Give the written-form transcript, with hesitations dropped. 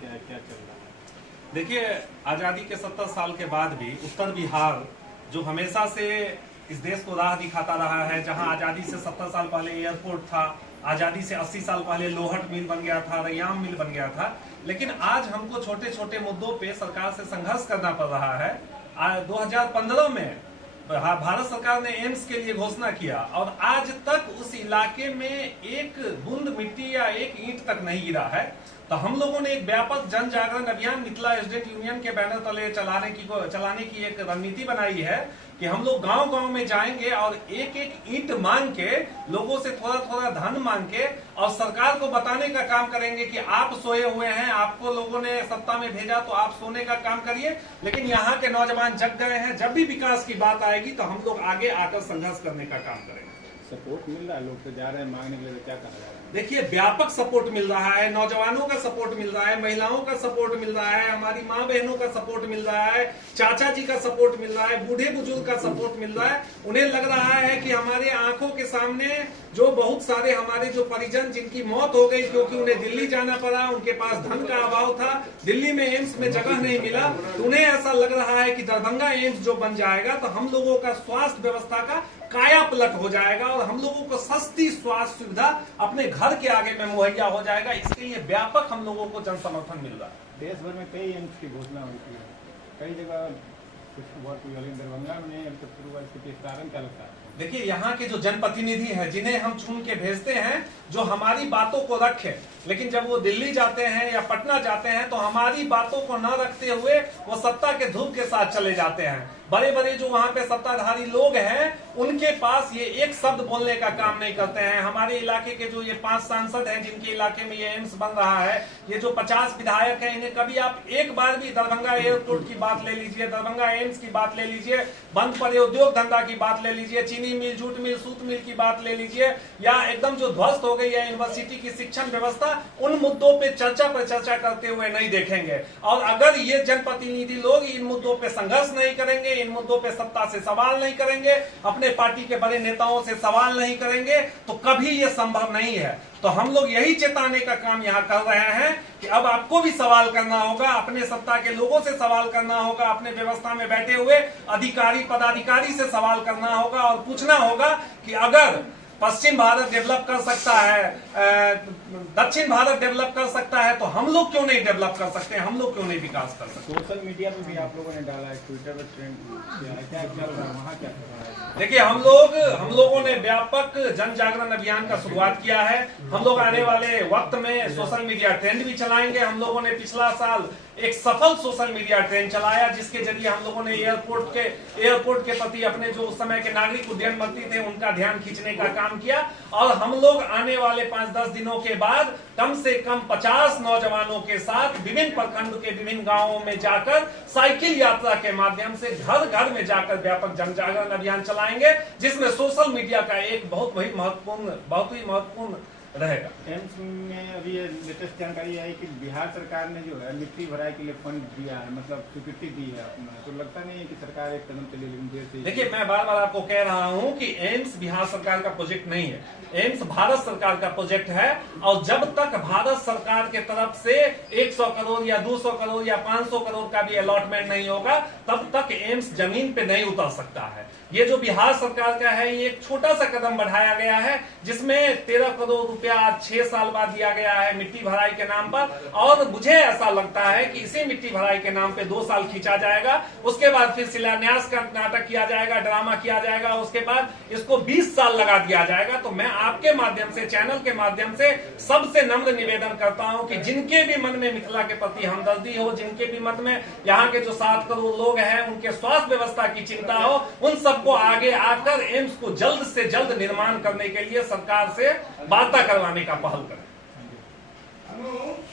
क्या है, क्या चल रहा है? देखिए, आजादी के 70 साल के बाद भी उत्तर बिहार जो हमेशा से इस देश को राह दिखाता रहा है, जहां आजादी से 70 साल पहले एयरपोर्ट था, आजादी से 80 साल पहले लोहट मिल बन गया था, रैयाम मिल बन गया था, लेकिन आज हमको छोटे छोटे मुद्दों पे सरकार से संघर्ष करना पड़ रहा है। 2015 में भारत सरकार ने एम्स के लिए घोषणा किया और आज तक उस इलाके में एक बूंद मिट्टी या एक ईंट तक नहीं गिरा है। तो हम लोगों ने एक व्यापक जन जागरण अभियान मिथिला स्टूडेंट यूनियन के बैनर तले चलाने की एक रणनीति बनाई है कि हम लोग गांव गांव में जाएंगे और एक एक ईंट मांग के, लोगों से थोड़ा थोड़ा धन मांग के और सरकार को बताने का काम करेंगे कि आप सोए हुए हैं, आपको लोगों ने सत्ता में भेजा तो आप सोने का काम करिए। लेकिन यहाँ के नौजवान जग गए हैं, जब भी विकास की बात आएगी तो हम लोग आगे आकर संघर्ष करने का काम करेंगे। सपोर्ट मिल रहा है, लोग तो जा रहे हैं मांगने के लिए, तो क्या कहा जा रहा है? देखिए, व्यापक सपोर्ट मिल रहा है, नौजवानों का सपोर्ट मिल रहा है, महिलाओं का सपोर्ट मिल रहा है, हमारी माँ बहनों का सपोर्ट मिल रहा है, चाचा जी का सपोर्ट मिल रहा है, बूढ़े बुजुर्ग का सपोर्ट मिल रहा है। उन्हें लग रहा है कि हमारे आंखों के सामने जो बहुत सारे हमारे जो परिजन जिनकी मौत हो गई क्योंकि उन्हें दिल्ली जाना पड़ा, उनके पास धन का अभाव था, दिल्ली में एम्स में जगह नहीं मिला, तो उन्हें ऐसा लग रहा है कि दरभंगा एम्स जो बन जाएगा तो हम लोगों का स्वास्थ्य व्यवस्था का काया पलट हो जाएगा और हम लोगों को सस्ती स्वास्थ्य सुविधा अपने घर के आगे में मुहैया हो जाएगा। इसके लिए व्यापक हम लोगों को जन समर्थन मिल रहा है। देश भर में कई एम्स की घोषणा हुई थी, कई जगह कुछ बहुत हुई, लेकिन दरभंगा में अब तक शुरू स्थिति कारण क्या लगता है? देखिए, यहाँ के जो जनप्रतिनिधि हैं जिन्हें हम चुन के भेजते हैं, जो हमारी बातों को रखे, लेकिन जब वो दिल्ली जाते हैं या पटना जाते हैं तो हमारी बातों को न रखते हुए वो सत्ता के धूप के साथ चले जाते हैं। बड़े बड़े जो वहां पे सत्ताधारी लोग हैं उनके पास ये एक शब्द बोलने का काम नहीं करते हैं। हमारे इलाके के जो ये 5 सांसद हैं जिनके इलाके में ये एम्स बन रहा है, ये जो 50 विधायक हैं, इन्हें कभी आप एक बार भी दरभंगा एयरपोर्ट की बात ले लीजिए, दरभंगा एम्स की बात ले लीजिए, बंद पड़े उद्योग धंधा की बात ले लीजिए, चीनी मिल, जूट मिल, सूत मिल की बात ले लीजिए, या एकदम जो ध्वस्त हो गई है यूनिवर्सिटी की शिक्षण व्यवस्था, उन मुद्दों पे चर्चा करते हुए नहीं देखेंगे। और अगर ये जनप्रतिनिधि लोग इन मुद्दों पे संघर्ष नहीं करेंगे, इन मुद्दों पे सत्ता से सवाल नहीं करेंगे, अपने पार्टी के बड़े नेताओं से सवाल नहीं करेंगे, तो कभी ये संभव नहीं है। तो हम लोग यही चेताने का काम यहाँ कर रहे हैं कि अब आपको भी सवाल करना होगा, अपने सत्ता के लोगों से सवाल करना होगा, अपने व्यवस्था में बैठे हुए अधिकारी पदाधिकारी से सवाल करना होगा और पूछना होगा कि अगर पश्चिम भारत डेवलप कर सकता है, दक्षिण भारत डेवलप कर सकता है, तो हम लोग क्यों नहीं डेवलप कर सकते, हम लोग क्यों नहीं विकास कर सकते? सोशल मीडिया पे भी आप लोगों ने डाला है, ट्विटर पर ट्रेंड किया है, क्या चल रहा है वहाँ, क्या चल रहा है? देखिए, हम लोगों ने व्यापक जन जागरण अभियान का शुरुआत किया है। हम लोग आने वाले वक्त में सोशल मीडिया ट्रेंड भी चलाएंगे। हम लोगों ने पिछला साल एक सफल सोशल मीडिया ट्रेंड चलाया जिसके जरिए हम लोगों ने एयरपोर्ट के प्रति अपने जो उस समय के नागरिक उड्डयन मंत्री थे उनका ध्यान खींचने का काम किया। और हम लोग आने वाले 5-10 दिनों के बाद कम से कम 50 नौजवानों के साथ विभिन्न प्रखंड के विभिन्न गांवों में जाकर साइकिल यात्रा के माध्यम से घर घर में जाकर व्यापक जन जागरण अभियान चलाएंगे, जिसमें सोशल मीडिया का एक बहुत ही महत्वपूर्ण रहेगा। एम्स में अभी ये लेटेस्ट जानकारी है कि बिहार सरकार ने जो है मिट्टी भराई के लिए फंड दिया है, मतलब स्वीकृति दी है अपना, तो लगता नहीं है कि सरकार एक कदम चली, लेकिन देर से। देखिए, मैं बार बार आपको कह रहा हूं कि एम्स बिहार सरकार का प्रोजेक्ट नहीं है, एम्स भारत सरकार का प्रोजेक्ट है। और जब तक भारत सरकार के तरफ से 100 करोड़ या 200 करोड़ या 500 करोड़ का भी अलॉटमेंट नहीं होगा, तब तक एम्स जमीन पे नहीं उतर सकता है। ये जो बिहार सरकार का है, ये एक छोटा सा कदम बढ़ाया गया है जिसमें 13 करोड़ रुपया 6 साल बाद दिया गया है मिट्टी भराई के नाम पर। और मुझे ऐसा लगता है कि इसी मिट्टी भराई के नाम पे 2 साल खींचा जाएगा, उसके बाद फिर शिलान्यास का नाटक किया जाएगा, ड्रामा किया जाएगा, उसके बाद इसको 20 साल लगा दिया जाएगा। तो मैं आपके माध्यम से, चैनल के माध्यम से सबसे नम्र निवेदन करता हूं कि जिनके भी मन में मिथिला के प्रति हमदर्दी हो, जिनके भी मन में यहाँ के जो 7 करोड़ लोग हैं उनके स्वास्थ्य व्यवस्था की चिंता हो, उन सबको आगे आकर एम्स को जल्द से जल्द निर्माण करने के लिए सरकार से वार्ता करवाने का पहल करें।